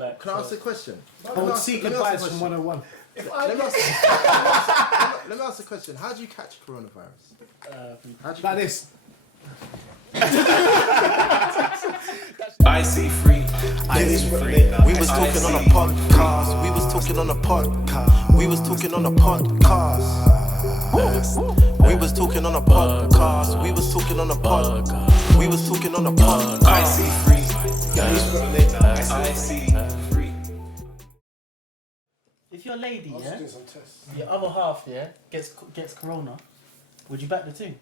like. Can I ask a question? I would seek advice from 101. Let me ask a question. How do you catch coronavirus? Like this. I see free. We was talking on a podcast. We was talking on a podcast. We was talking on a podcast. We was talking on a podcast. We was talking on a podcast. We was talking on a podcast. I see free. I see free. If your lady, yeah, your other half, yeah, gets corona, would you back the two?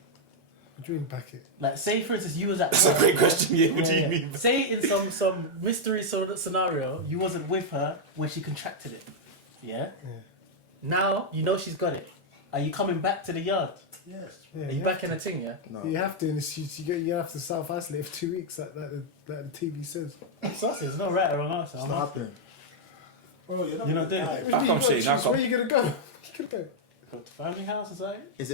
What do you mean back it? Like, say for instance, you was at. That's a great question. Yeah, what do you mean? Say in some mystery sort of scenario, you wasn't with her when she contracted it. Yeah. Now you know she's got it. Are you coming back to the yard? Yes. Are you back in a thing? Yeah. No. You have to, and you have to self isolate for 2 weeks, like the TV says. There's no right or wrong answer. It's not happening. Bro, You're not doing it. Back on Shayne. Where are you gonna go? You could go. Go to family house or something. Is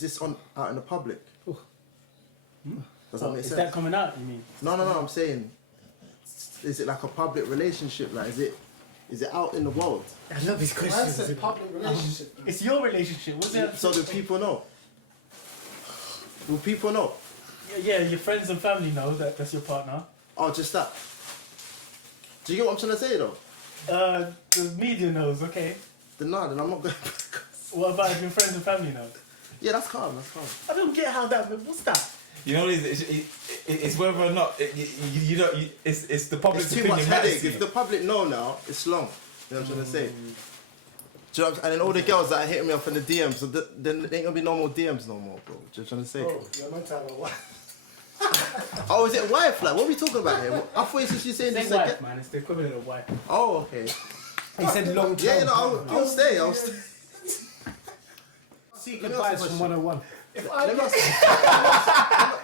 this on out in the public? Does that make Is sense? that coming out? You mean? No. I'm saying, is it like a public relationship? Like, is it out in the world? I love these questions. That's a public relationship. It's your relationship. What's it? So do people know? Will people know? Yeah, your friends and family know that that's your partner. Oh, just that. Do you get what I'm trying to say though? The media knows. Okay. Then I'm not going. What about if your friends and family know? Yeah, that's calm. I don't get how that. What's that? You know, it's whether or not you know. It's the public's It's too opinion much matters headache. to If you. the public know now, it's long. You know what I'm trying to say? Do you know what I'm, and then all the girls that are hitting me up in the DMs, so then there ain't gonna be no more DMs no more, bro. Do you know what I'm trying to say? Bro, you're meant to have a wife. Oh, is it wife? Like, what are we talking about here? I thought she's saying Same this wife, again. man. It's the equivalent of wife. Oh, okay. He said long term. Yeah, you know, I'll stay. Seek Let me ask advice a from question. 101.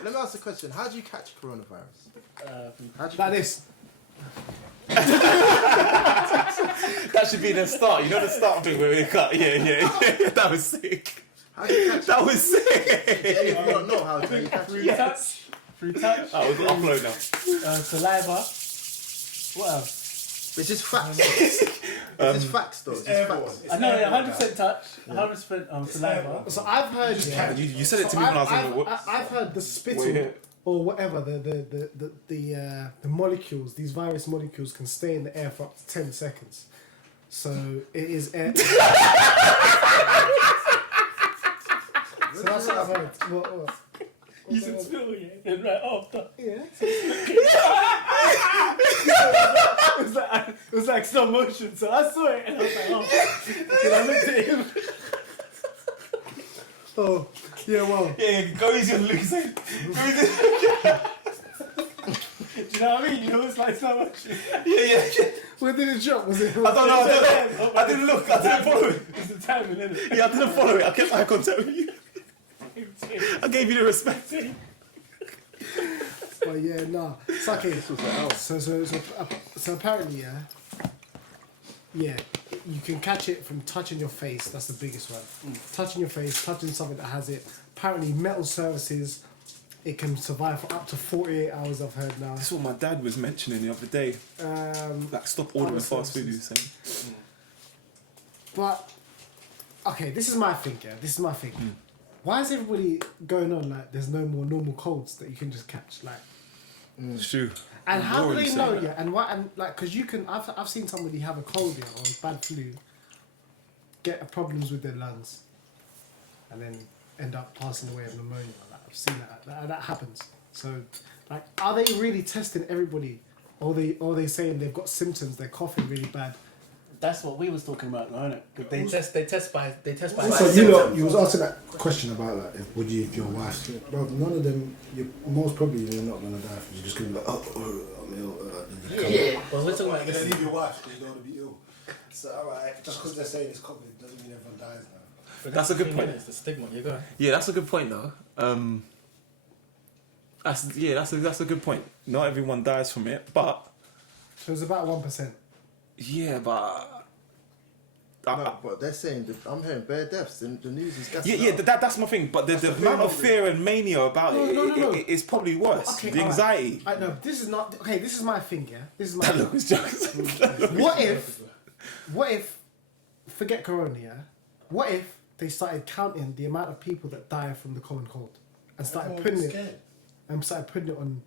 Let me ask a question. How do you catch coronavirus? How do you Like this. That should be the start. You know the start bit where we cut. Yeah. That was sick. How do you catch That was sick. Yeah, if you don't know how do you catch Free it? touch. Free touch. That was upload now. Saliva. What else? It's just facts. It's just facts though. It's just facts. I know, 100% touch, 100% saliva. So I've heard. You said it to me when I was on the whoops. I've heard the spittle Wait. or whatever the molecules, these virus molecules, can stay in the air for up to 10 seconds. So it is air. So that's what I've heard. What? You should spill, yeah. And right after. Yeah. It was like slow motion, so I saw it and I was like, oh. Then I looked at him. Oh, yeah. Well. Yeah, go easy on Luke. Go easy. Do you know what I mean? You know, it's like slow motion. Yeah. Where did it drop? Was it? I don't know. I didn't look. I didn't follow it. It's the timing, isn't it? Yeah, I didn't follow it. I kept eye contact with you. I gave you the respect. But yeah, nah. It's okay. So apparently, yeah, you can catch it from touching your face. That's the biggest one. Touching your face, touching something that has it. Apparently, metal surfaces, it can survive for up to 48 hours. I've heard now. That's what my dad was mentioning the other day. Like, stop ordering other fast food. He was services. saying. But okay, this is my thing. Yeah, this is my thing. Why is everybody going on like there's no more normal colds that you can just catch? Like, It's true. and how do Already they said know? that. Yeah, and what? And like, because you can. I've seen somebody have a cold or bad flu, get problems with their lungs, and then end up passing away of pneumonia. Like, I've seen that happens. So, like, are they really testing everybody, or they saying they've got symptoms? They're coughing really bad. That's what we was talking about, isn't it? Because they test by. So you was asking that question about like if your wife, bro, none of them, most probably you're not gonna die. You're just gonna be like, I'm ill. Yeah. Well, we're talking about You this. leave your wife because you don't want to be ill. So alright, just because they're saying it's COVID doesn't mean everyone dies now. That's a good point. It's the stigma. You're going. Yeah, that's a good point though. That's a good point. Not everyone dies from it, but So it's about 1%. yeah, but No, but they're saying I'm hearing bare deaths. The news is gassing Yeah, out. that's my thing. But the amount of fear and mania about No. it's probably worse. Okay, the anxiety. I know this is not okay. This is my thing. Yeah, this is my. That look was jokes. What if? Forget Corona. Yeah. What if they started counting the amount of people that die from the common cold and started putting it on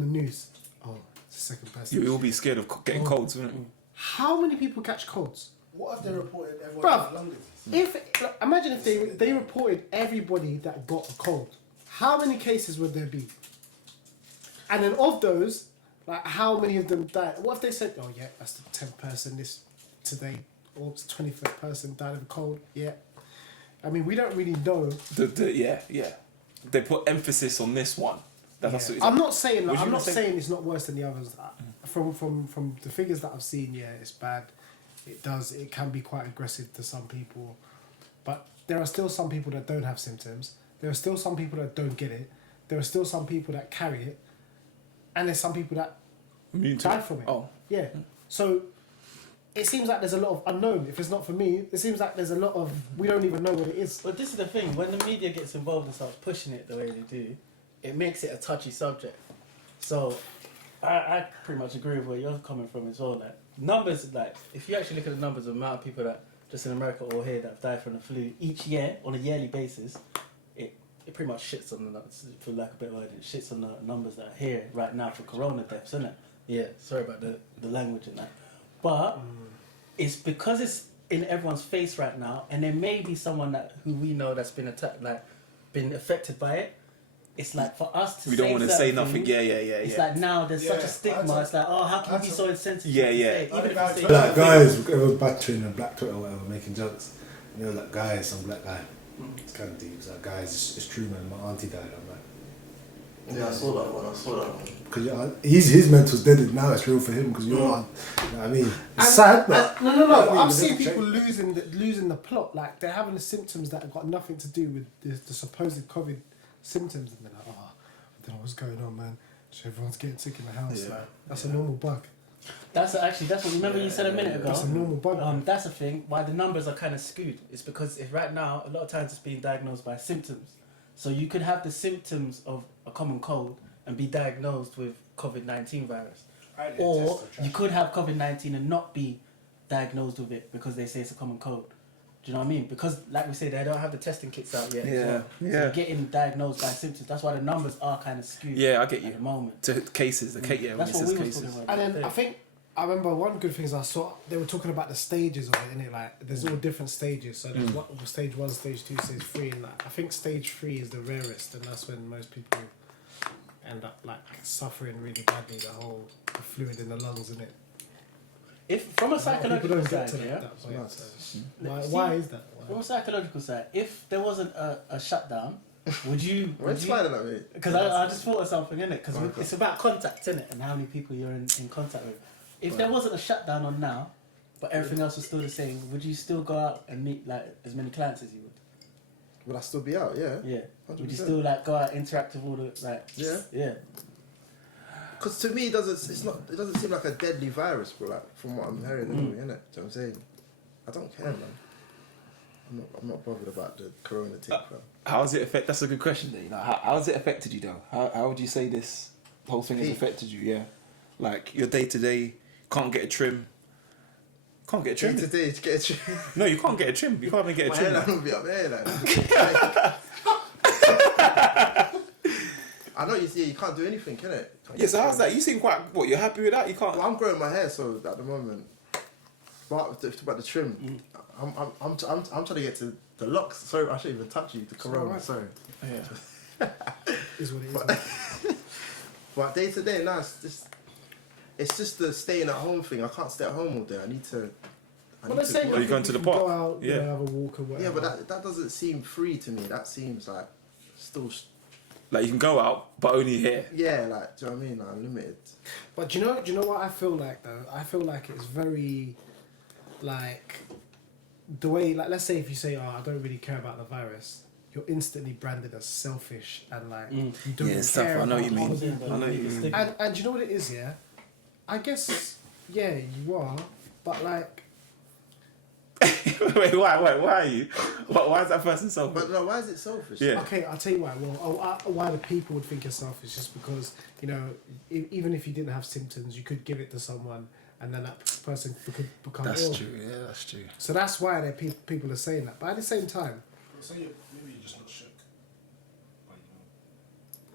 the news? Oh, it's the second person. You'll all be scared of getting colds, wouldn't you? How many people catch colds? What if they reported everyone Bruv, has lung disease? Imagine if they reported everybody that got a cold, how many cases would there be? And then of those, like how many of them died? What if they said, oh yeah, that's the 10th person this today, or it's 25th person died of a cold? Yeah, I mean we don't really know. Yeah. They put emphasis on this one. That's what I'm not saying Would you I'm not say- saying it's not worse than the others. From the figures that I've seen, yeah, it's bad. It can be quite aggressive to some people, but there are still some people that don't have symptoms. There are still some people that don't get it. There are still some people that carry it, and there's some people that die from it. Oh, Yeah. So it seems like there's a lot of unknown. If it's not for me, it seems like there's a lot of we don't even know what it is. But this is the thing, when the media gets involved and starts pushing it the way they do, it makes it a touchy subject. So I pretty much agree with where you're coming from as well. Like numbers, like if you actually look at the numbers of the amount of people that just in America or here that have died from the flu each year on a yearly basis, it pretty much shits on the, for lack of a better word, it shits on the numbers that are here right now for corona deaths, isn't it? Yeah, sorry about the language and that. But it's because it's in everyone's face right now, and there may be someone who we know that's been attacked, like been affected by it. It's like for us to we don't want to say nothing. things, Yeah. It's like now there's such a stigma. It's like, oh, how can you be so insensitive? Yeah. to say it? Even if you say Black guys, everyone battering on Black Twitter or whatever, making jokes. And they were like, guys, some black guy. It's kind of deep. It's like, guys, it's true, man. My auntie died. I'm like, Yeah, I saw that one. because his mental's dead now. It's real for him because you're on. You know what I mean? It's sad, but No. I mean, I've it's seen a people losing the plot. Like they're having the symptoms that have got nothing to do with the supposed COVID symptoms, and they're like, oh, I don't know what's going on, man. So everyone's getting sick in the house. Yeah. Like, that's a normal bug. that's what remember you said a minute ago. That's a normal bug. That's the thing. Why the numbers are kind of skewed. It's because if right now a lot of times it's being diagnosed by symptoms. So you could have the symptoms of a common cold and be diagnosed with COVID-19 virus, or you could have COVID-19 and not be diagnosed with it because they say it's a common cold. Do you know what I mean? Because, like we say, they don't have the testing kits out yet. So you're getting diagnosed by symptoms. That's why the numbers are kind of skewed. Yeah, I get you. At the moment. To cases, when That's it what says we were cases. talking about. And then I remember one good thing is I saw they were talking about the stages of it, innit? Like there's all different stages. So there's stage 1, stage 2, stage 3, and like, I think stage 3 is the rarest, and that's when most people end up like suffering really badly. The fluid in the lungs, innit? If from a People psychological don't get side, to yeah. that point. See, Why is that? From a psychological side, if there wasn't a shutdown, would you? Why are you smiling at me? Because I just thought of something in it. Because it's about contact, innit, and how many people you're in contact with. If there wasn't a shutdown on now, but everything else was still the same, would you still go out and meet like as many clients as you would? Would I still be out? Yeah. Yeah. Would you 100%. still like go out interact with all the like? Yeah. Yeah. Because to me, it doesn't seem like a deadly virus, bro. Like from what I'm hearing, anyway, innit? Do you know what I'm saying? I don't care, man. I'm not bothered about the corona thing, bro. How has it affected? That's a good question. Then. How has it affected you, though? How would you say this whole thing has affected you? Yeah, like your day to day. Can't get a trim. Can't get a trim. Today to get a trim. No, you can't get a trim. You can't even get a My trim. hairline will be up there, I know you can't do anything, can it? Yeah, so how's that? You seem quite. What? You're happy with that? You can't. Well, I'm growing my hair, so at the moment. But about the trim, I'm trying to get to the locks. Sorry, I shouldn't even touch you. The corona. alright. Sorry. Yeah. Is what it is. But day to day, now it's just the staying at home thing. I can't stay at home all day. I need to. Well, let's say Are you going to the can park? Go out, Yeah. have a walk or whatever. Yeah, but that doesn't seem free to me. That seems like still. Like you can go out, but only here. Yeah, like do you know what I mean? Like limited. But do you know what I feel like though? I feel like it's very, like, the way, like, let's say if you say, oh, I don't really care about the virus, you're instantly branded as selfish and like you don't Yeah, stuff. care. I know about you mean. others. I know you mean. And do you know what it is? Yeah, I guess yeah, you are, but like. Wait, why are you? Why is that person selfish? But no, why is it selfish? Yeah. Okay, I'll tell you why. Well, why the people would think you're selfish is because, you know, even if you didn't have symptoms, you could give it to someone and then that person could become ill. That's true, yeah, that's true. So that's why people are saying that. But at the same time, So maybe you're just not shook. But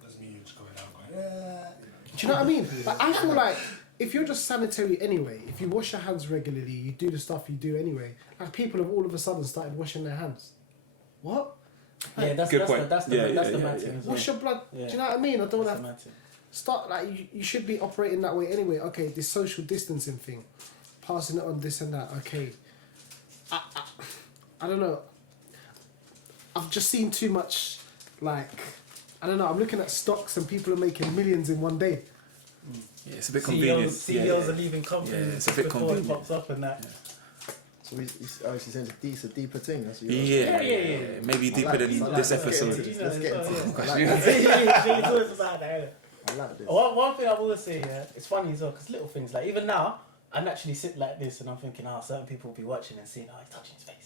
doesn't mean you're just going out going, yeah. do you know what I mean? Like, I feel like if you're just sanitary anyway, if you wash your hands regularly, you do the stuff you do anyway, like people have all of a sudden started washing their hands. What? Yeah, that's Good the point. mad thing as well. Wash your blood. Yeah. Do you know what I mean? I don't That's want the to mad thing. start like you should be operating that way anyway. Okay, this social distancing thing, passing it on this and that. Okay, I don't know. I've just seen too much. Like, I don't know. I'm looking at stocks and people are making millions in one day. Yeah, it's a bit convenient. CEOs are leaving companies Yeah, it's a bit before convenient. it pops up and that. So he's actually saying it's a deeper thing. That's what Yeah, maybe deeper than this episode. Let's get into it. I like this. One thing I will say, yeah, it's funny as well, because little things, like even now, I naturally sit like this and I'm thinking, certain people will be watching and seeing, he's touching his face.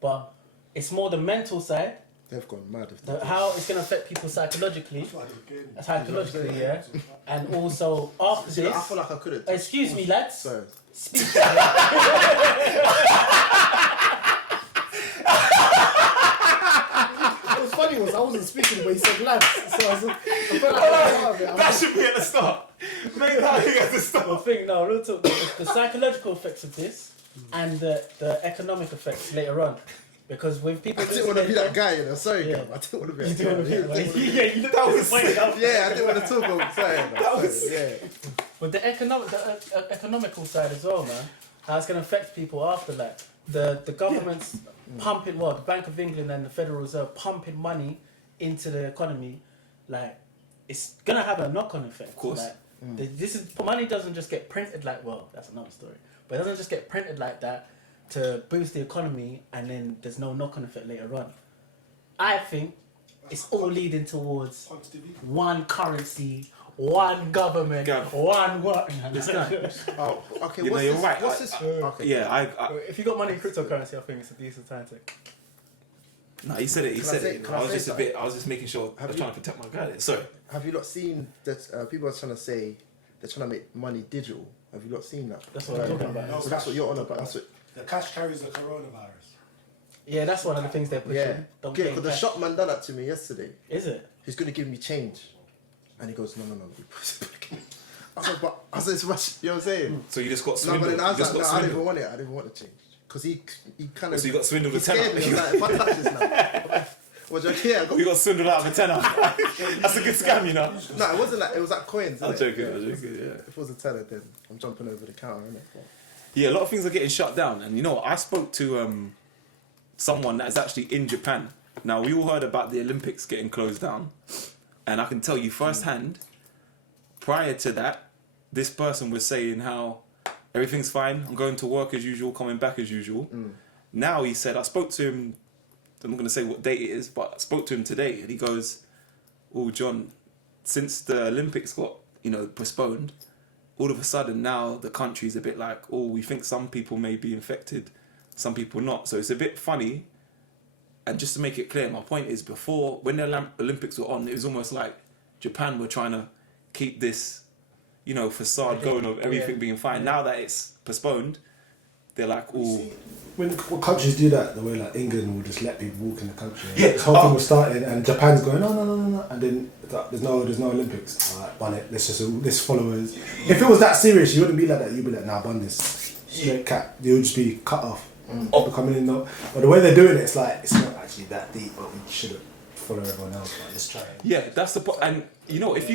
But it's more the mental side, They've gone mad. If how it's going to affect people psychologically, yeah, and also after See, I this, feel like I could have. excuse me lads, Sorry. speak. What's funny was I wasn't speaking, but he said lads. So I felt like I was part of it. That should be at the start. Make that be at the start. Well, think, no, real talk, the psychological effects of this and the economic effects later on. Because with people I didn't want to be that guy, you know. Sorry, Yeah. Gam. I didn't want to be You that didn't guy. want to be Yeah, you looked at the point. I didn't want to talk about sorry. Yeah. But the economical side as well, man. How it's going to affect people after that. The government's pumping, the Bank of England and the Federal Reserve pumping money into the economy, like it's going to have a knock-on effect. Of course. Like, money doesn't just get printed like, that's another story. But it doesn't just get printed like that to boost the economy and then there's no knock-on effect later on. I think it's all leading towards one currency, one government, one what? This guy. Oh, okay. You know, you're right. What's this? Okay. Yeah, I If you got money in cryptocurrency, I think it's a decent time to. no, he said it. He Can I said say- it. can I I was say just a bit. I was just making sure. I was trying to protect my guy. Sorry. Have you not seen that? People are trying to say they're trying to make money digital. Have you not seen that? That's what I'm talking about. No, So that's what you're on about. That's what. The cash carries the coronavirus. Yeah, that's one of the things they're pushing. Yeah. Don't Yeah. pay Because the cash. shopman done that to me yesterday. Is it? He's gonna give me change, and he goes, no. He puts it back in. I said, it's much. You know what I'm saying? So you just got No, swindled. but then I You was just like, got no, I didn't even swindled. want it. I didn't want the change because he kind of. So you got swindled he with 10 scared me. He was like, if I touch this now. Well, yeah, I got You got swindled out of a tenner. That's a good scam, you know. no, it wasn't like it was like coins. I'm innit? joking. Yeah, I'm it was- joking. Yeah. If it was a tenner, then I'm jumping over the counter, innit? Yeah, a lot of things are getting shut down, and you know, I spoke to someone that's actually in Japan. Now we all heard about the Olympics getting closed down, and I can tell you firsthand. Prior to that, this person was saying how everything's fine. I'm going to work as usual, coming back as usual. Now he said, I spoke to him. I'm not going to say what date it is, but I spoke to him today, and he goes, "Oh, John, since the Olympics got postponed." All of a sudden now the country's a bit like, we think some people may be infected, some people not. So it's a bit funny. And just to make it clear, my point is before, when the Olympics were on, it was almost like Japan were trying to keep this, facade going of everything being fine. Now that it's postponed, they're like, When countries do that, the way like England will just let people walk in the country. Yeah. This whole thing was starting, and Japan's going no, and then it's like, there's no Olympics. Alright, bun it. Let's follow us. If it was that serious, you wouldn't be like that. You'd be like, nah, bun this. Straight cat. You'll just be cut off. People coming in, no. But the way they're doing it, it's like it's not actually that deep. But we should follow everyone else. Like, let's try. yeah, that's the point. And if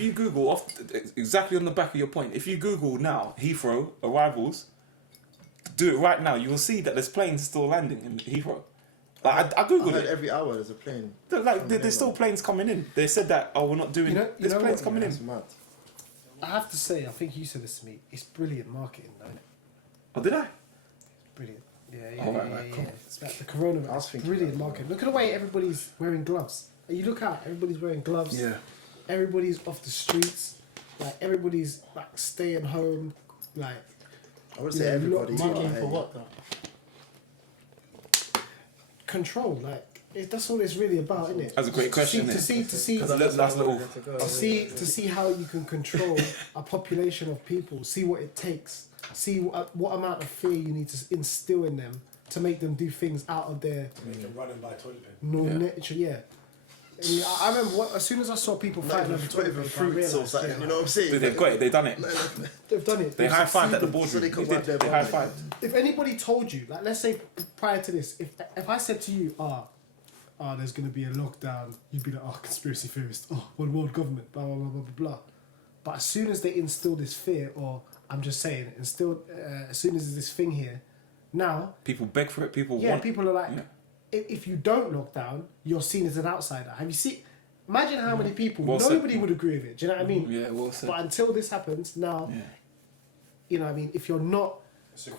you Google off exactly on the back of your point, if you Google now Heathrow arrivals. Do it right now. You will see that there's planes still landing in Heathrow. Like I googled I heard it. every hour there's a plane. Like there's still planes coming in. They said that we're not doing. There's planes coming That's in. mad. I have to say, I think you said this to me. It's brilliant marketing, though. Oh, did I? Brilliant. Yeah. Oh, right, cool. It's like the I coronavirus. was thinking Brilliant about marketing. Look at the way everybody's wearing gloves. You look out, everybody's wearing gloves. Yeah. Everybody's off the streets. Like everybody's like staying home. Like I would say everybody. Marketing for what though? Control, like that's all it's really about, isn't it? That's a great question, To see how you can control a population of people, see what it takes, see what amount of fear you need to instill in them to make them do things out of their Make them run and buy toilet paper. normal nature. Yeah. And I remember as soon as I saw people fighting over toilet paper, I fruits or realised, something. You know what I'm saying? They've got it. They've done it. they've done it. They They've high fived at the succeeded. boardroom. So they can They wipe did. their They high bum. fived. If anybody told you, like let's say prior to this, if I said to you, there's going to be a lockdown, you'd be like, conspiracy theorist, one world government, blah, blah, blah, blah, blah, blah. But as soon as they instill this fear, or I'm just saying, as soon as there's this thing here, now... People beg for it, people Yeah, want people are like, if you don't lock down, you're seen as an outsider. Have you seen... Imagine how many people, Well said. nobody would agree with it, do you know what I mean? Yeah, well said. But until this happens, now, Yeah. you know what I mean, if you're not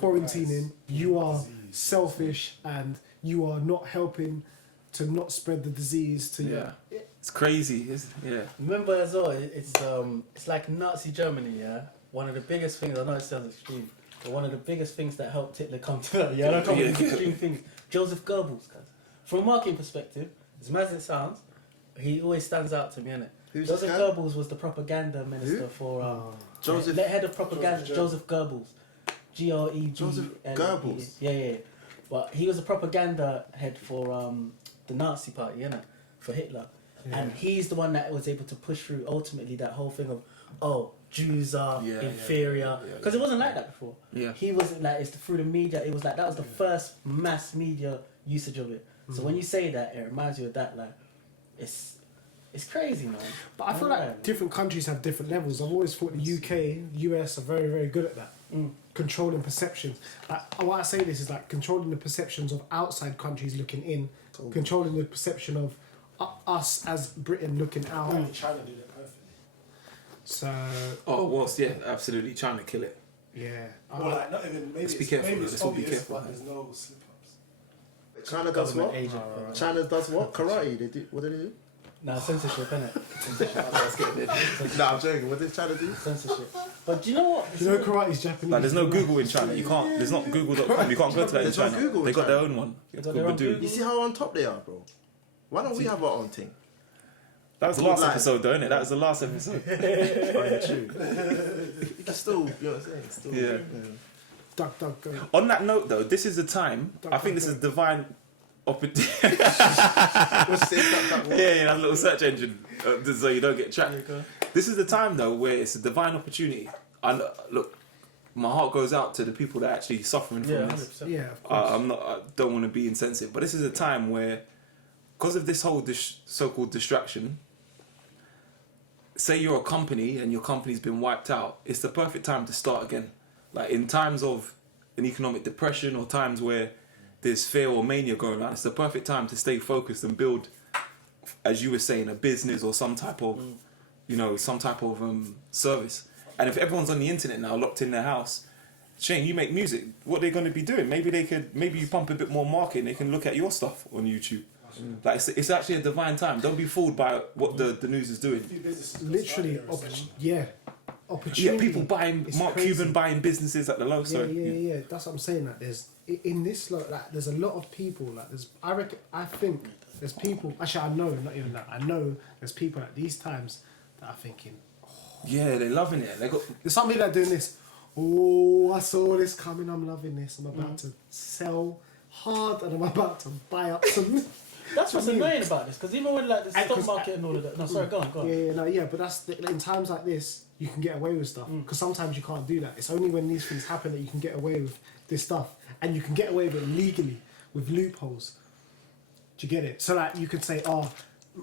quarantining, you are selfish and you are not helping to not spread the disease to Yeah. It's crazy. Remember as well, it's like Nazi Germany, yeah? One of the biggest things, I know it sounds extreme, but one of the biggest things that helped Hitler come to that, I don't know extreme things, Joseph Goebbels, guys. From a marketing perspective, as mad as it sounds, he always stands out to me, innit? Who's Joseph this guy? Goebbels was the propaganda minister for, Joseph- head of propaganda, Joseph Goebbels. G-R-E-B-L-E. Joseph Goebbels? Yeah. But he was a propaganda head for the Nazi party, for Hitler. Yeah. And he's the one that was able to push through ultimately that whole thing of, Jews are inferior. Because it wasn't like that before. Yeah. He wasn't like, it's through the media, it was like, that was the first mass media usage of it. So when you say that, it reminds you of that, like, it's crazy, man. But I feel like different countries have different levels. I've always thought the UK, US are very, very good at that. Controlling perceptions. Why I say this is like controlling the perceptions of outside countries looking in, controlling the perception of us as Britain looking out. Apparently China did it perfectly. So. Absolutely. China kill it. Yeah. Well, like, not even, maybe Let's be it's, careful, maybe let's it's all be obvious, careful. but there's no slip-ups. China does what? Government agent. China does what? Karate. They do. What do they do? Nah, censorship, innit? Let's get it. No, I'm joking. What did China do? Censorship. But do you know what? Do you know karate's Japanese? Like, there's no Google in China. You can't. There's not Google.com. You can't go to that in There's no China. Google in They got their China. own one. It's got called their own Badoo. Google. You see how on top they are, bro? Why don't we have our own thing? That was the Good last line. episode, though, innit? That was the last episode. True. You can still, you know what I'm saying? Still, Yeah. Duck, go. On that note, though, this is the time. I think this is divine opportunity. What's it? Yeah, that little search engine, so you don't get trapped. This is the time, though, where it's a divine opportunity. And look, my heart goes out to the people that are actually suffering from this. 100%. Yeah, of course. I don't want to be insensitive, but this is a time where, because of this whole so-called distraction, say you're a company and your company's been wiped out, it's the perfect time to start again. Like in times of an economic depression or times where there's fear or mania going on, it's the perfect time to stay focused and build, as you were saying, a business or some type of, service. And if everyone's on the internet now, locked in their house, Shayne, you make music. What they're going to be doing? Maybe you pump a bit more marketing. They can look at your stuff on YouTube. Like it's actually a divine time. Don't be fooled by what the news is doing. Literally, opportunity. Yeah, people buying It's Mark crazy. Cuban buying businesses at the low. Yeah. That's what I'm saying. Like, there's in this like there's a lot of people. Like, I think there's people. Actually, I know, not even that. I know there's people at these times that are thinking. Yeah, they're loving it. There's some people that are doing this. Oh, I saw this coming. I'm loving this. I'm about to sell hard, and I'm about to buy up some. That's what's I mean- annoying about this, because even when like the stock 'cause market and all of that. No, sorry, go on. Yeah, but that's in times like this you can get away with stuff because sometimes you can't do that. It's only when these things happen that you can get away with this stuff, and you can get away with it legally with loopholes. Do you get it? So like you could say, "Oh,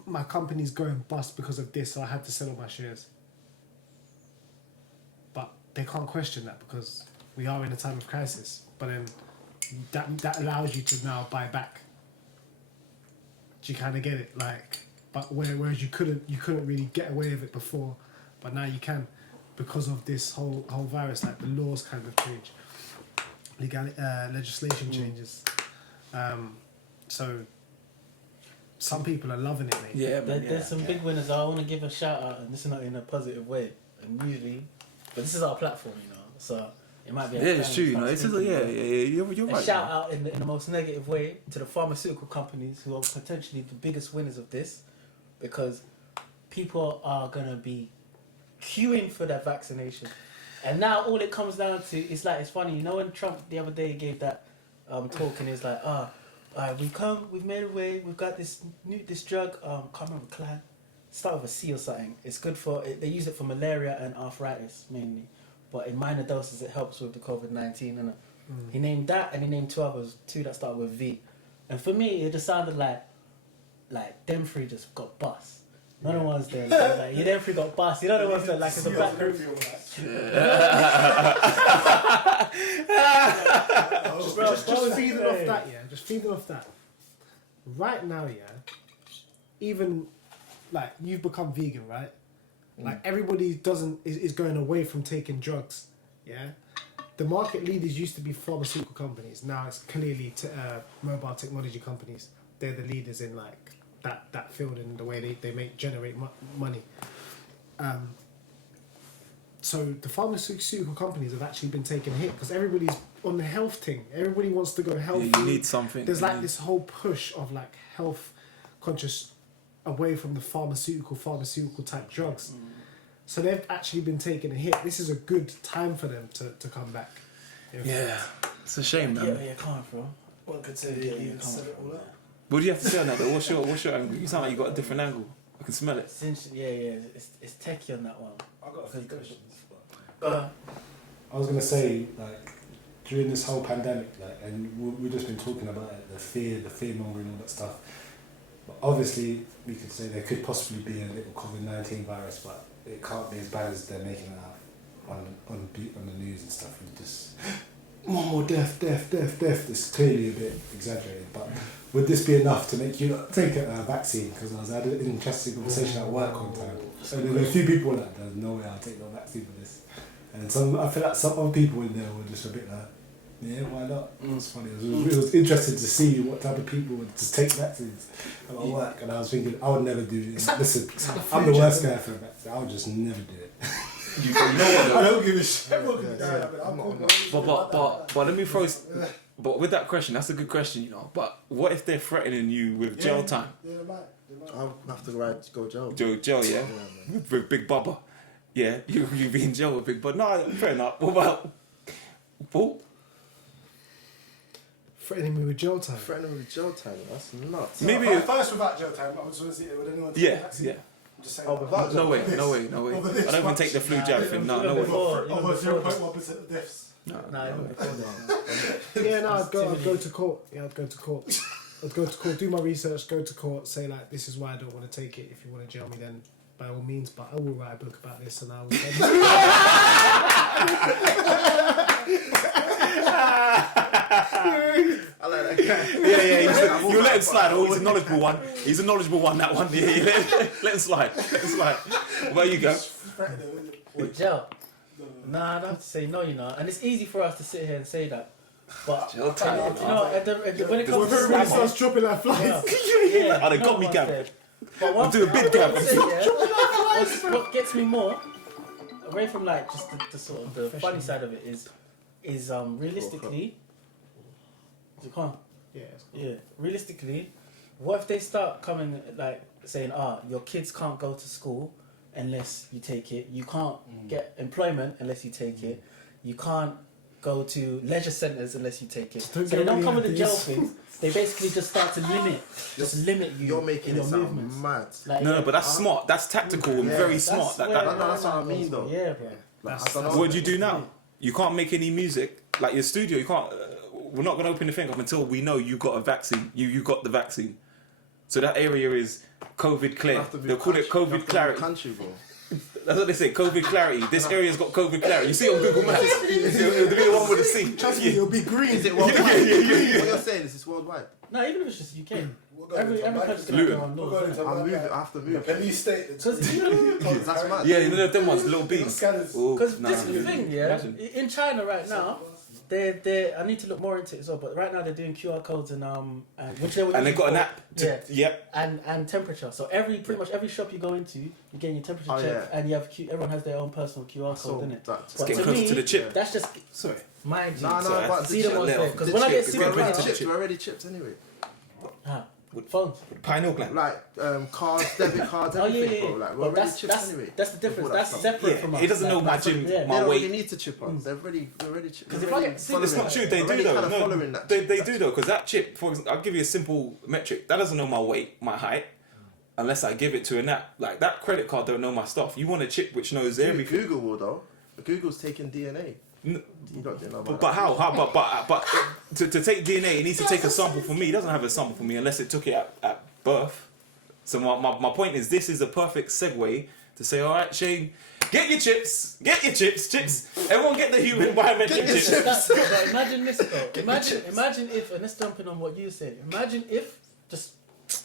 my company's going bust because of this, so I had to sell all my shares." But they can't question that because we are in a time of crisis. But then that allows you to now buy back. Do you kind of get it? Like, but whereas you couldn't really get away with it before, but now you can because of this whole virus. Like the laws kind of change, legislation changes. So some people are loving it, mate. Yeah, There's some big winners. I want to give a shout out, and this is not in a positive way, and usually, but this is our platform, So It might be. Yeah, it's true. You know, it's just, you're A right. shout out in the most negative way to the pharmaceutical companies who are potentially the biggest winners of this, because people are gonna be queuing for their vaccination, and now all it comes down to is like, it's funny, you know, when Trump the other day gave that talk and he's like, we've made a way, we've got this drug, can't remember, Clan, start with a C or something. It's good for they use it for malaria and arthritis mainly, but in minor doses it helps with the COVID-19. And he named that, and he named two others, two that start with V, and for me it just sounded like them three just got bust. None of the ones there, like you them three got bust. You know the ones that like in the back group. Just feeding off that, yeah. Just feeding off that. Right now, yeah. Even like you've become vegan, right? Like everybody is going away from taking drugs. Yeah. The market leaders used to be pharmaceutical companies. Now it's clearly mobile technology companies. They're the leaders in like that field and the way they generate money. So the pharmaceutical companies have actually been taking a hit because everybody's on the health thing. Everybody wants to go healthy. Yeah, you need something. There's like this whole push of like health conscious away from the pharmaceutical type drugs. So they've actually been taking a hit. This is a good time for them to come back. Yeah, it's a shame, man. Yeah, come on, bro. What could say you set it all up? What do you have to say on that though? What's your angle? You sound like you got a different angle. I can smell it. It's techie on that one. I got a few questions. I was gonna say, like, during this whole pandemic, like, and we've just been talking about it, the fear mongering, all that stuff. But obviously, we could say there could possibly be a little COVID-19 virus, but it can't be as bad as they're making it out on the news and stuff. And just more death. It's clearly a bit exaggerated, but would this be enough to make you not take a vaccine? Because I had an interesting conversation at work one time, and there were a few people like, "There's no way I'll take no vaccine for this." And I feel like some other people in there were just a bit like, yeah, why not? It was funny. It was interesting to see what type of people would just take vaccines at my work. And I was thinking, I would never do it. Listen, I'm the worst guy for a vaccine. I would just never do it. You know what? I don't give a shit. But let me throw. But with that question, that's a good question, you know. But what if they're threatening you with jail time? Yeah, they might. I'll have to go jail. Jail, yeah? With Big Bubba. Yeah, you be in jail with Big Bubba. No, fair enough. What about Paul? Threatening me with jail time. That's nuts. Maybe first without jail time. I just want to see would anyone take yeah. I'm just saying. No way. I don't even take the flu jab thing. No way. Over 0.1% of deaths. No. Yeah, no, I'd go to court. Yeah, I'd go to court. I'd go to court, do my research, go to court, say like, this is why I don't want to take it. If you want to jail me, then by all means. But I will write a book about this, and I will. I like that guy. Yeah. You let him slide. Oh, he's a knowledgeable one. That one. Yeah. Let him slide. Where you go? With jail. Nah, I don't have to say no, you know. And it's easy for us to sit here and say that. But Jail time. you know, when it comes to everybody starts dropping like flies. yeah, They got me, Gav. But I'm doing a big Gav. What gets me more away from like just the sort of the funny side of it is realistically. Realistically, what if they start coming like saying, your kids can't go to school unless you take it. You can't get employment unless you take it. You can't go to leisure centres unless you take it. So they don't come with the jail things. They basically just start to limit you. You're making in it your movements. mad. Like, No, but that's smart. That's tactical and very smart. That's what I mean, though. Yeah, bro. What do you do now? You can't make any music. Like your studio, you can't. We're not going to open the thing up until we know you got a vaccine. You got the vaccine. So that area is COVID clear. They'll call it COVID clarity. Country, bro. That's what they say, COVID clarity. This area's got COVID clarity. You see it on Google Maps. It'll be the one with the C. Trust me, it'll be green. Is it worldwide? What you're saying is it's worldwide. No, even if it's just UK. Every country's Luton. going to go on laws. I'm moving. I have to move. At least state. Because, you know, That's mad. Yeah, you know them ones, little beans. because this is the thing, yeah. In China right now, They I need to look more into it as well. But right now they're doing QR codes and which they were And they using got an for- app. To, Yeah. Yep. And temperature. So pretty much every shop you go into, you're getting your temperature Oh, checked, yeah. and you have everyone has their own personal QR So code, innit? that's But getting to closer me, to the chip. That's just Sorry. my G. No, So but see the them on chip- there the because chip- when I get we're already super chipped. We're already chipped anyway. phones. Pineal gland. Like cards, debit cards, Oh everything, yeah. bro. Like we're But already chipped anyway. that's the difference. Before that That's stuff. separate Yeah, from us. he doesn't know my that's gym, yeah. They my don't weight. really need to chip us. They're already 'Cause if I get sick, It's not true. They do though. Kind of No, following that. they do though. Because that chip, for example, I'll give you a simple metric. That doesn't know my weight, my height, unless I give it to an app. Like that credit card don't know my stuff. You want a chip which knows everything. Google will though. Google's taking DNA. N- You don't know about But that. how? But to take DNA, it needs to take a sample from me. It doesn't have a sample from me unless it took it at birth. So my point is, this is a perfect segue to say, all right, Shayne, get your chips. Everyone get the human biometric chips. But imagine this though. Imagine if, and let's jump in on what you said. Imagine if, just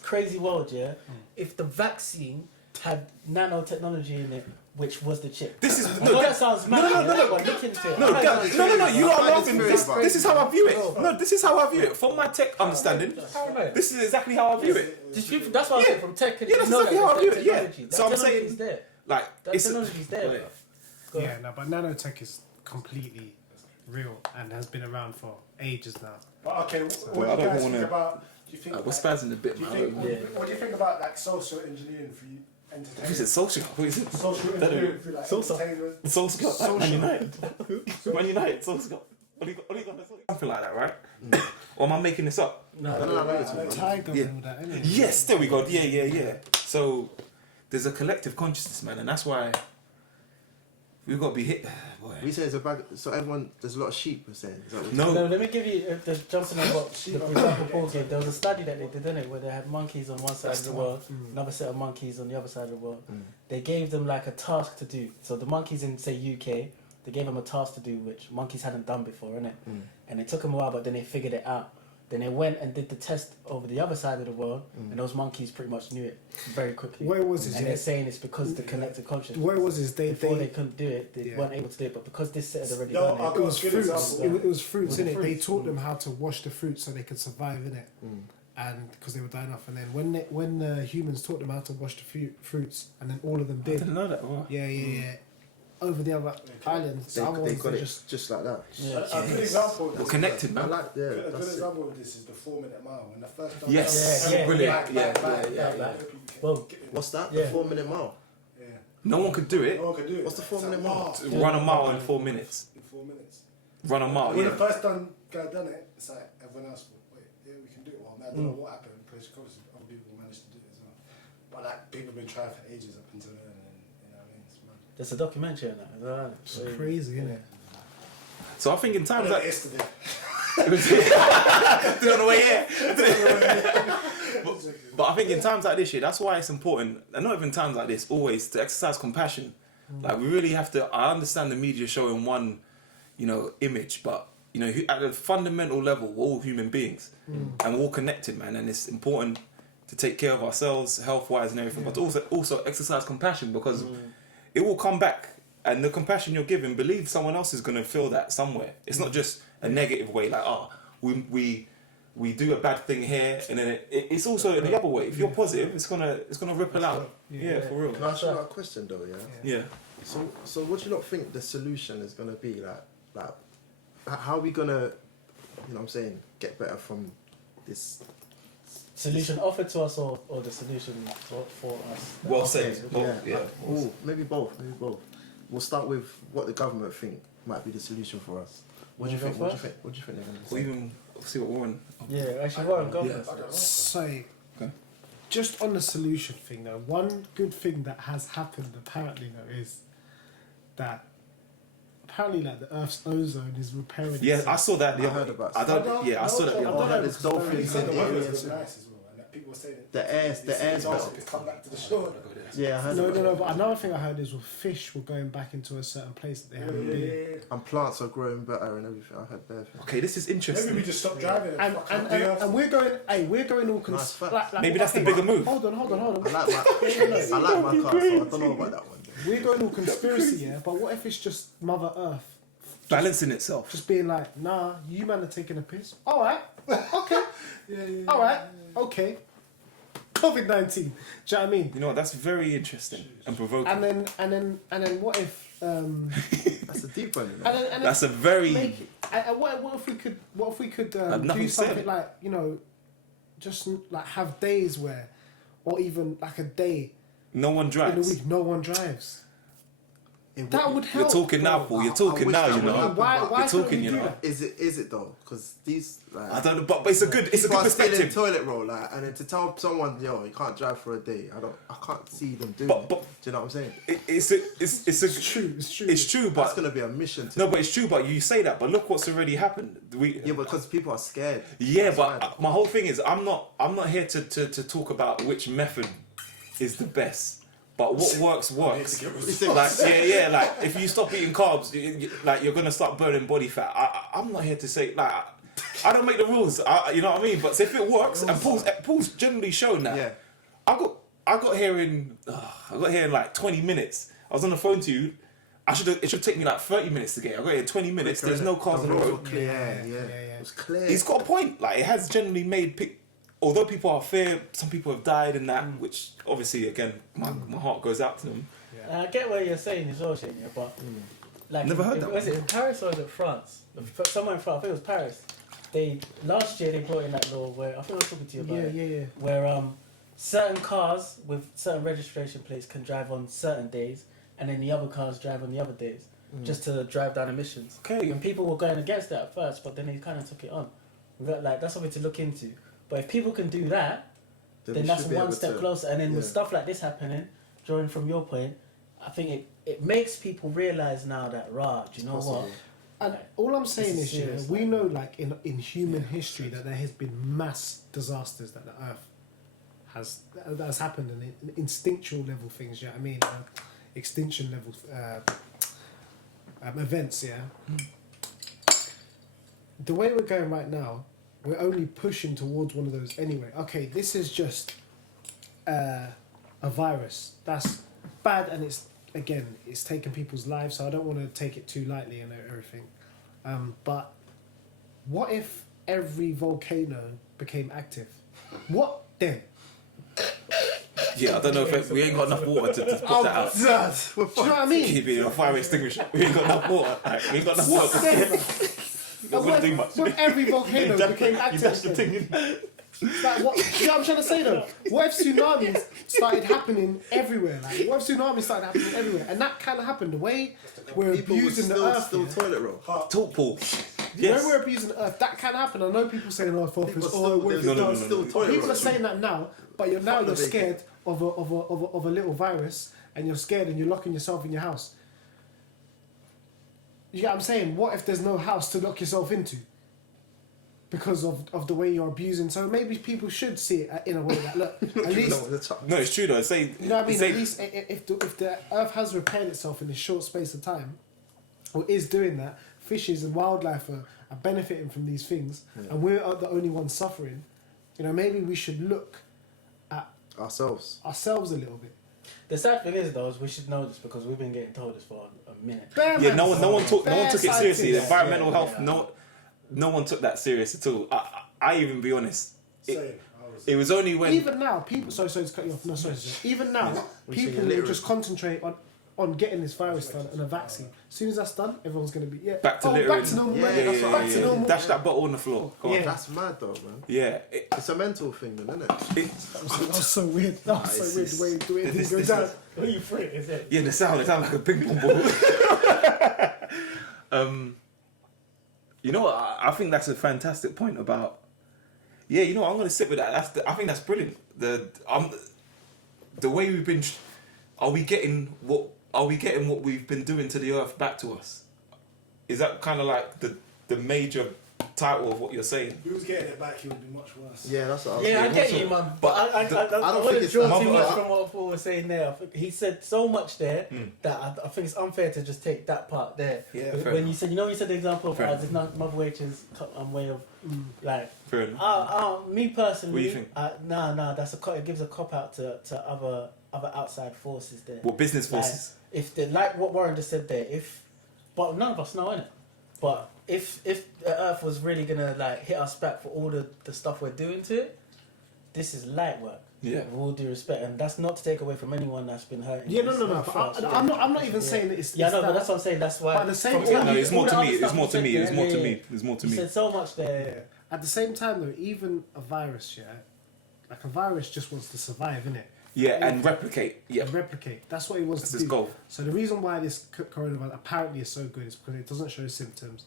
crazy world, yeah. If the vaccine had nanotechnology in it, which was the chip. This is I know that sounds mad. no. But look into it. No, I know it sounds crazy. you are I find laughing. this very This is how I view it. Bro. No, this is how I view it. From my tech understanding, How am I? this is exactly how I view it. That's why I said from tech. Yeah, that's exactly how I view it. Yeah. So I'm saying, technology's there. like, That it's technology's there. Yeah. Bro. Go Yeah, no, but nanotech is completely real and has been around for ages now. But okay, Well, what I do you don't guys wanna- think about? Do you think? We're spazzing a bit, Do you man. think? Yeah. What do you think about like social engineering for you? Entertainment. Is it social? What is it? Social That engineering for like Social. entertainment. Social. Man United. Man United. Social. Something like that, right? Or am I making this up? No, Tiger Yeah. and all that, innit? Yes, there we go. Yeah. So there's a collective consciousness, man, and that's why we've got to be hit. Boy. We say it's a bag. So everyone, there's a lot of sheep. We're saying. Is that what No. No, let me give you the jumping on what the example Paul gave. There was a study that they did, didn't it, where they had monkeys on one side of the world, another set of monkeys on the other side of the world. They gave them like a task to do. So the monkeys in say UK, they gave them a task to do which monkeys hadn't done before, innit? And it took them a while, but then they figured it out. Then they went and did the test over the other side of the world, and those monkeys pretty much knew it very quickly. What it was is and they're saying it's because of the collective consciousness. what it was is Before they couldn't do it, they Yeah. weren't able to do it, but because this set had already No, done I've it. got it was a good fruits. example. It was fruits Was it in it. They fruits? taught them how to wash the fruits so they could survive in it, and because they were dying off. And then when the humans taught them how to wash the fruits, and then all of them I did. didn't know that. Wow. Yeah. Over the other islands, the other they ones got were it just just like that. A good example. Of We're this, connected, I man. like a good that's it. example of this is the 4-minute mile. When the first time Yes. Yeah, Brilliant. yeah. Boom. What's that? Yeah. The 4-minute mile. Yeah. No one could do it. No one can do it. What's the 4-minute mile? Run a mile in 4 minutes. In 4 minutes. Run a mile. When the Yeah. first guy done it, it's like everyone else. Wait, yeah, we can do it. Well, I don't know what happened. Because other people managed to do it as well. But like people have been trying for ages up until then, and you know what I mean. It's mad. There's a documentary on that as well. it's crazy, isn't it? So I think in times like Yesterday. do on the way here. But I think in times like this, that's why it's important, and not even times like this, always to exercise compassion. Like we really have to. I understand the media showing one, image, but at the fundamental level, we're all human beings, and we're all connected, man. And it's important to take care of ourselves, health-wise and everything, but also exercise compassion because it will come back. And the compassion you're giving, believe someone else is going to feel that somewhere. It's not just a negative way, like, we do a bad thing here, and then it's also the other way. If you're positive, it's gonna ripple out. Yeah, for real. Can I ask you a question though? Yeah. Yeah. So what do you not think the solution is gonna be? Like, how are we gonna, get better from this? Solution offered to us or the solution for us? Well said. Yeah. Oh, maybe both. We'll start with what the government think might be the solution for us. What do you think? What do you think they're gonna Or say? even see what Warren. Yeah, actually, Warren, go Yeah. first. So, Okay. just on the solution thing though, one good thing that has happened apparently though is that apparently like the Earth's ozone is repairing Yeah, I itself. saw that. I heard about I don't. Yeah, I saw that. I don't know. There's dolphins The in weather areas. was nice as well, and that people were saying The air's better. come back to the shore. Yeah, I heard about No, that. but another thing I heard is with fish were going back into a certain place that they haven't been. And plants are growing better and everything. I heard better things. Okay, this is interesting. Maybe we just stop driving And, fuck and, up and, the earth. and we're going all Nice fact. like Maybe that's the okay, bigger move. Hold on. I like my car, so I don't know about that one. We're going all conspiracy, yeah. But what if it's just Mother Earth balancing itself. Just being like, nah, you man are taking a piss. All right, okay, all right, okay. COVID-19. Do you know what I mean? You know, that's very interesting and provoking. And then what if? That's a deep one. You know? And then That's a very. what if we could I've nothing do to say. something like, you know, just like have days where, or even like a day No one in a drives. week no one drives. It That would- would help. You're talking now, bro. Paul. You're I talking wish now, that you would know. happen, Why but couldn't talking, we you do know. that? Is it though? Because these like I don't know, but it's a good people are still in perspective. toilet roll, like, and then to tell someone, yo, you can't drive for a day. I can't see them doing it. But- Do you know what I'm saying? It's true. It's true, That's but gonna be a mission. To no, but it's true. But you say that, but look what's already happened. yeah, because people are scared. Yeah, That's but why. my whole thing is I'm not here to talk about which method is the best. But what works. Like like if you stop eating carbs, like you're gonna start burning body fat. I'm not here to say like I don't make the rules. You know what I mean? But if it works, and Paul's generally shown that. Yeah. I got here in like 20 minutes. I was on the phone to you. It should take me like 30 minutes to get here. I got here in 20 minutes. There's no cars on the roads were road. clear. Yeah. It was clear. He's got a point. Like it has generally made. Although people are fair, some people have died in that, which obviously again my heart goes out to them. I get what you're saying as well, Shayne, but like Never heard that Was one. it in Paris or was it France? Somewhere in France, I think it was Paris. Last year they brought in that law where I think I was talking to you about it. Where certain cars with certain registration plates can drive on certain days, and then the other cars drive on the other days, just to drive down emissions. Okay. And people were going against that at first, but then they kind of took it on. Like that's something to look into. But if people can do that, then we that's should be one able step to- closer. And then with yeah. stuff like this happening, drawing from your point, I think it makes people realise now that, do you know possible. what? And all I'm saying This is, is serious, we know, like in human history, that there has been mass disasters that the Earth has happened, and instinctual level things. You know what I mean? Extinction level events. Yeah. The way we're going right now, we're only pushing towards one of those anyway. Okay, this is just a virus. That's bad, and it's taken people's lives, so I don't want to take it too lightly and everything. But what if every volcano became active? What then? Yeah, I don't know if we ain't got enough water to put that out. Do you know what I mean? Keep it in a fire extinguisher. We ain't got enough water. Like, we ain't got enough What water. then? Not gonna do much. What if every volcano became active? That's the then? thing. Like, what? You know what I'm trying to say though? What if tsunamis started happening everywhere? Like, what if tsunamis started happening everywhere? And that kind of happened. The way we're People were abusing the earth. still yeah? toilet roll. Talk, Paul. The Yes. way we're abusing the earth, that can happen. I know people saying, "Oh, People focus." still, Oh, what if it there's does? still toilet People roll. are saying that now, but you're Fuck the scared of a little virus, and you're scared, and you're locking yourself in your house. You get what I'm saying? What if there's no house to lock yourself into? Because of the way you're abusing. So maybe people should see it in a way that, look, at least, No, it's true though. Say, you know what I mean? say- At least if the earth has repaired itself in this short space of time, or is doing that, fishes and wildlife are benefiting from these things, and we're the only ones suffering. You know, maybe we should look at Ourselves. ourselves a little bit. The sad thing is, though, is we should know this because we've been getting told this for a minute. yeah, no one took it Fair seriously. The side environmental yeah, health, yeah. no one took that serious at all. I even be honest. Same. I was- It was only when Even now, people. Sorry to cut you off. No, sorry. Even now, people will just concentrate on getting this virus done and a vaccine. As soon as that's done, everyone's going to be back to back littering. to normal. Yeah, man. that's what back I'm to saying. normal. Dash that bottle on the floor. Come on. Yeah. That's mad though, man. Yeah. It's a mental thing, then, isn't it? That was so weird. That was so weird the way the way this- things go this down. is- What are you free? Is it? Yeah, it sound like a ping pong ball. You know what? I think that's a fantastic point about. Yeah, you know what? I'm gonna sit with that. I think that's brilliant. The way we've been. Are we getting what we've been doing to the earth back to us? Is that kind of like the major title of what you're saying? If he was getting it back, he would be much worse. Yeah, that's what I was Yeah, I saying. get you, man. But I don't want think to it's draw that too much. much from what Paul was saying there. I think he said so much there that I think it's unfair to just take that part there. Yeah, when fair you enough. said, you said the example of Fair there's not mother wages way of like. Fair enough. Me personally, What do you think? No, it gives a cop out to other outside forces there. What business Like, forces? if they like what Warren just said there, but none of us know, innit? But if the Earth was really gonna like hit us back for all the stuff we're doing to it, this is light work. Yeah. With all due respect, and that's not to take away from anyone that's been hurting. Yeah, no. It's not But false, I'm not even saying that it's. Yeah, it's no, that. but that's what I'm saying. That's why. But at the same from all time- No, the- it's all more the to other me. It's stuff more you to said me. It's there, more yeah, to yeah. me. It's more to You me. said so much there. At the same time, though, even a virus, like a virus just wants to survive, innit? Yeah, and replicate. Yeah, And replicate. That's what it wants that's to his do. goal. So the reason why this coronavirus apparently is so good is because it doesn't show symptoms,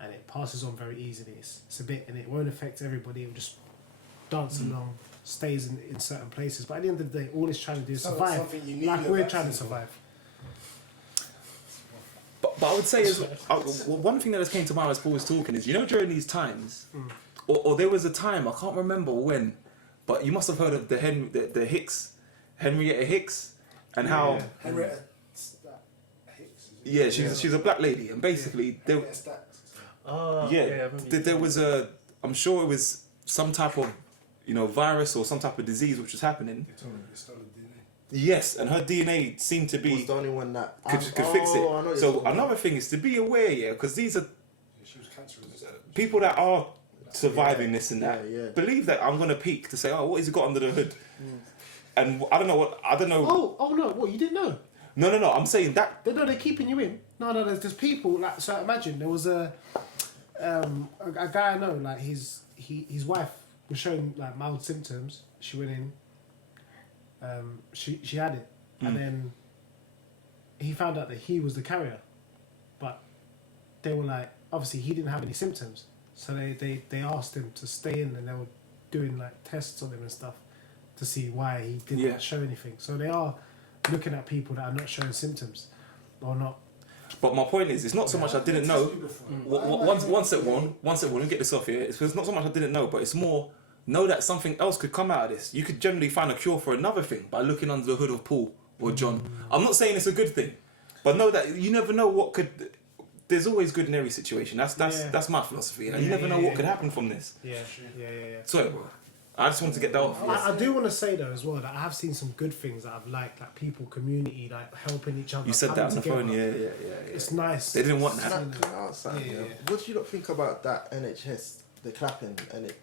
and it passes on very easily. It's a bit, and it won't affect everybody. It will just dance along, stays in certain places. But at the end of the day, all it's trying to do is So- survive. something you need Like a we're vaccine trying to for. survive. But I would say is one thing that just came to mind as Paul was talking is, you know, during these times, or there was a time, I can't remember when, but you must have heard of the Henrietta Hicks, and how Henrietta Hicks. yeah, she's a black lady, and basically there, Henrietta Stacks. Oh, yeah, I remember you there was I'm sure it was some type of, you know, virus or some type of disease which was happening. They told me they stole the DNA. Yes, and her DNA seemed to was be the only one that could fix I know it. you're So talking about. another thing is to be aware, yeah, because these are Yeah, she was cancer resistant. people that are surviving this and that yeah. believe that I'm gonna peek to say, oh, what has he got under the hood? And I don't know. Oh no! What, you didn't know? No. I'm saying that. They're keeping you in. No. There's people like, so. Imagine there was a guy I know, like his wife was showing like mild symptoms. She went in. She had it, and then he found out that he was the carrier, but they were like, obviously he didn't have any symptoms, so they asked him to stay in, and they were doing like tests on him and stuff to see why he didn't Yeah. show anything. So they are looking at people that are not showing symptoms or not. But my point is, it's not so much I didn't know. One second, let me get this off here. It's not so much I didn't know, but it's more know that something else could come out of this. You could generally find a cure for another thing by looking under the hood of Paul or John. I'm not saying it's a good thing, but know that you never know what could. There's always good in every situation. That's my philosophy. You never know what could happen from this. Yeah. Sorry, bro. I just wanted to get that off. I do want to say though as well that I have seen some good things that I've liked, like people, community, like helping each other. You said that on the coming phone, together. yeah. It's nice. They didn't want that. Clapping outside, Yeah. What do you not think about that NHS, the clapping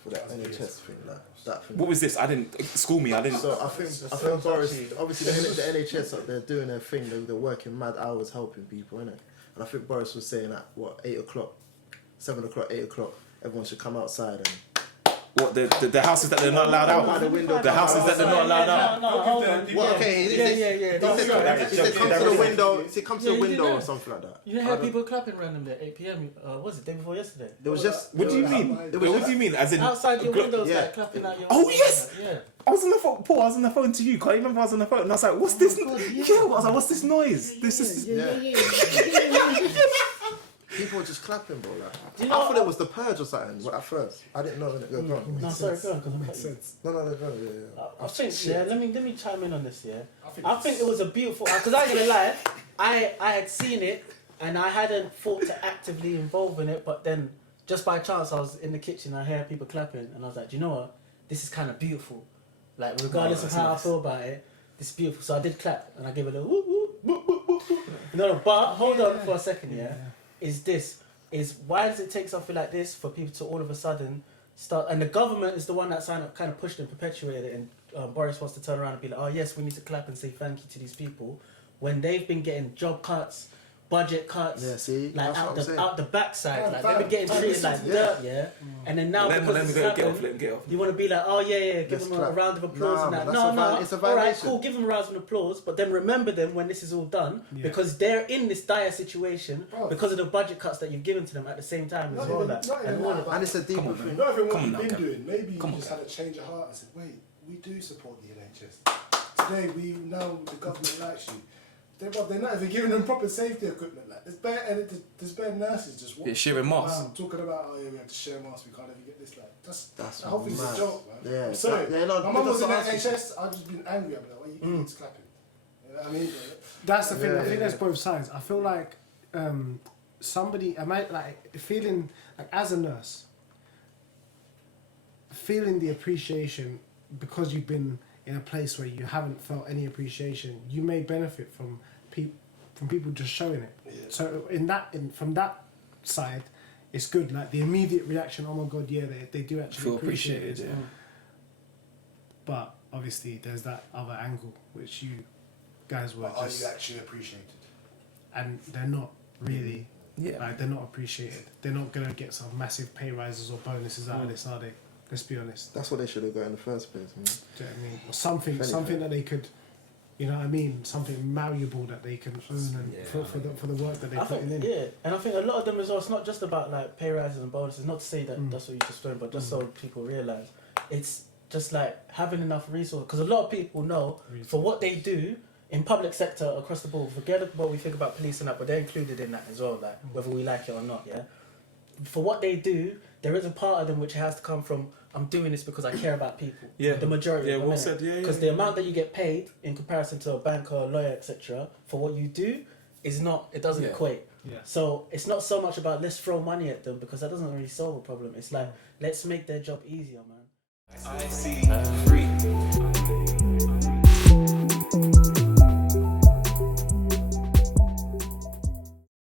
for that NHS thing, like that thing? What was this? I didn't school me. I didn't. So I think Boris, obviously the NHS, they're doing their thing. They're working mad hours helping people, innit? And I think Boris was saying at what 8 o'clock, 7 o'clock, 8 o'clock, everyone should come outside and. What the houses that they're not allowed out? By the window. The houses that they're not allowed out. No, hold on. Well, okay, Yeah. he said come to the window. He said come to Yeah, the you window did or that. something like that. You didn't hear people clapping randomly at 8 p.m. Was it day before yesterday? There was just. What do you mean? It was What do you mean? As in Outside your windows, yeah. like clapping at your. Oh, yes! Yeah. I was on the phone, Paul. I was on the phone to you. Can't you remember I was on the phone? And I was like, "What's this?" God, yeah. I was like, "What's this noise?" This is. People were just clapping, bro. Like, Do you I know thought it was the purge or something. At first, I didn't know. Innit? Go on. No, sorry, go on. 'Cause I'm Makes sense. No, go. Yeah. I think, yeah, let me chime in on this, yeah. I think it was a beautiful, because I ain't gonna lie, I had seen it and I hadn't thought to actively involve in it, but then just by chance I was in the kitchen, I heard people clapping and I was like, do you know what, this is kind of beautiful. Like regardless of how I feel about it, this is beautiful. So I did clap and I gave it a whoop, whoop, whoop, whoop, whoop. No, but hold on for a second, yeah. Is why does it take something like this for people to all of a sudden start, and the government is the one that kind of pushed and perpetuated it, and Boris wants to turn around and be like, oh yes, we need to clap and say thank you to these people when they've been getting job cuts, budget cuts, Yeah, see, like that's what I'm saying. out the backside, Yeah, like they've been getting treated like dirt, yeah. And then now Let because me it's get happened, off. Let me get off. you want to be like, oh yeah, give Let's them a clap. round of applause Nah, and that. man, No, it's a all right, violation. cool, give them a round of applause, but then remember them when this is all done, because they're in this dire situation because of the budget cuts that you've given to them at the same time as well. That, and all of that. And it's a deeper thing. Not even Come what on you've now, been Kev. doing. Maybe you Come on, just Kev. had a change of heart and said, wait, we do support the NHS. Today, the government likes you. They're not even giving them proper safety equipment. Like there's bare nurses just walking sharing masks. around talking about, oh yeah, we have to share masks. We can't even get this. Like That's the whole thing's a mad. joke, man. Yeah, I'm sorry. yeah, no, my mum was in the that's what I'm NHS. I've just been angry. I'm like, what are you clapping? You know what I mean? That's the thing. Yeah, I think yeah. there's both sides. I feel like somebody, I might like feeling like as a nurse, feeling the appreciation because you've been in a place where you haven't felt any appreciation. You may benefit from people just showing it. Yeah. So from that side, it's good. Like the immediate reaction, oh my god, yeah, they do actually Feel appreciate appreciated, it. yeah. But obviously, there's that other angle which you guys were But are just, you actually appreciated? and they're not really. Yeah. Like they're not appreciated. They're not gonna get some massive pay rises or bonuses out of this, are they? Let's be honest. That's what they should have got in the first place, man. Do you know what I mean? Or something, If something anything. that they could, you know what I mean? Something malleable that they can own and for the work that they're I putting think, in. yeah, and I think a lot of them as well. It's not just about like pay rises and bonuses. Not to say that that's what you just doing, but just so people realize, it's just like having enough resources. Because a lot of people know for what they do in public sector across the board. Forget what we think about police and that, but they're included in that as well. Like whether we like it or not, yeah. For what they do, there is a part of them which has to come from, I'm doing this because I care about people. Yeah. The majority Yeah, of them. well innit? said, yeah, Because the amount that you get paid in comparison to a banker, a lawyer, etc., for what you do is not, it doesn't Yeah. equate. Yeah. So it's not so much about let's throw money at them, because that doesn't really solve a problem. It's like, let's make their job easier, man. I see free.